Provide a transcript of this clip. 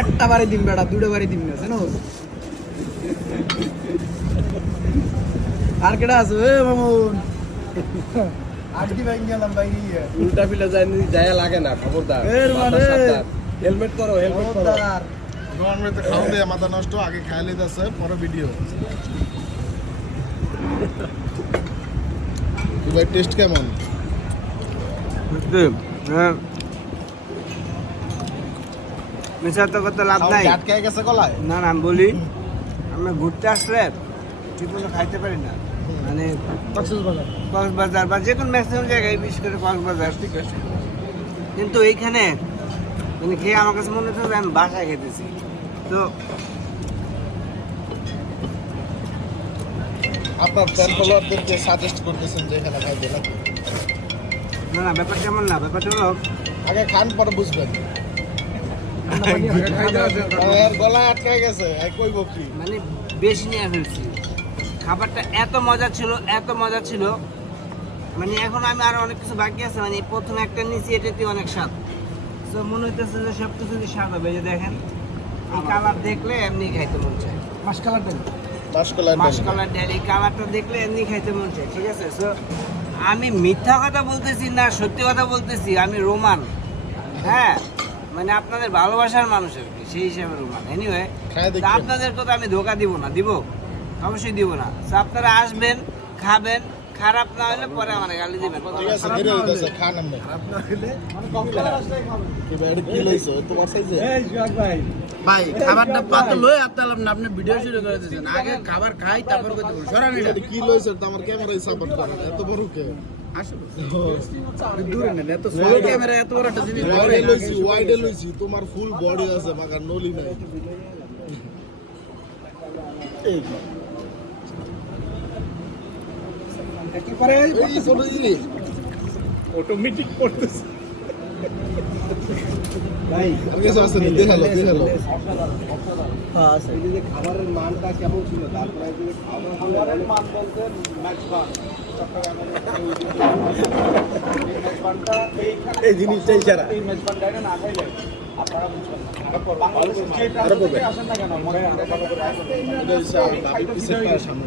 একটা বাড়ি দিন বেড়া, দুটো বাড়ি দিন না জানো। আর কেডা আছে এ মামুন? আজকে বাইক গেলাম বাইক গিয়ে উল্টা ফিল্টা যায় লাগে না, খবরদার। এর মানে হেলমেট করো, হেলমেট করো। খবরদার। গভর্নমেন্ট খাওয়া দিয়ে মাথা নষ্ট, আগে খাইলে যাচ্ছে পরে ভিডিও। ভাই টেস্ট কেমন? মিশাতে করতে লাভ নাই। আটকে গেছে গলায়? না না আমি বলি, আমরা ঘুরতে আসলে ঠিক মতো খাইতে পারি না, মানে কক্সবাজার বা যে কোনো ম্যাক্সিমাম জায়গায়, বিশেষ করে কক্সবাজার। ঠিক আছে, কিন্তু এইখানে মানে খেয়ে আমার কাছে মনে হচ্ছে যে আমি বাসায় খেতেছি। তো আপনার ফ্যান ফলোয়ারদেরকে সাজেস্ট করতেছেন যে এখানে খাইতে নাকি? না না, ব্যাপারটা এমন না, ব্যাপারটা হলো আগে খান পরে বুঝবেন। এর গলায় আটকে গেছে, কইব কি? মানে বেশি নিয়ে ফেলছি। খাবারটা এত মজা ছিল, এত মজা ছিল, মানে এখন আমি আরো অনেক কিছু বাকি আছে। মানে প্রথমে একটা নিচে, এটাতে অনেক স্বাদ। তো মনে হইতেছে যে সব কিছু স্বাদ হবে। এই যে দেখেন, এই কালার দেখলে এমনি খাইতে মন চায়। মাসকালার ডাল, এই কালারটা দেখলে এমনি খাইতে মন চায়। ঠিক আছে, সো আমি মিথ্যা কথা বলতেছি না, সত্যি কথা বলতেছি। আমি রোমান, হ্যাঁ, মানে আপনাদের ভালোবাসার মানুষ আর কি, সেই হিসাবে রোমান। এনিওয়ে, আপনাদের কথা আমি ধোকা দিব না, দিব অবশ্যই দিব না। তো আপনারা আসবেন, খাবেন, খারাপ না হলে পরে আমার গালি দিবেন। ঠিক আছে, ধীরে ধীরে খান। আমরা কি লইছো তোমার সাইজে? ভাই খাবারটা পাতল হয়ে আপনার না, আপনি ভিডিও শুরু করে দিয়েছেন। আগে খাবার খাই, তারপর কইতে বল সরানি না। কি লইছো? আমার ক্যামেরায় সাপোর্ট করে এত বড় কে? আসলে দূরে নেন, এত স্লো ক্যামেরা, এত বড় একটা জিনিস ওয়াইডে লইছি, তোমার ফুল বডি আছে, মাগার নলি নাই। এই কি করে এই ছোট জিনিস অটোমেটিক করতেছে। ভাই আর কিছু আছে না? দেখালো হ্যাঁ আছে। এই যে খাবারের মানটা কেমন ছিল, তারপরে এই যে খাবারের মান বলতে এই জিনিসটাই সেরা। এই মেজবানটা না খাইলে আপনারা বুঝবেন না। বাংলাদেশের যে প্রান্ত থেকে আসেন না কেন, মনে হয় এটা হচ্ছে সামনে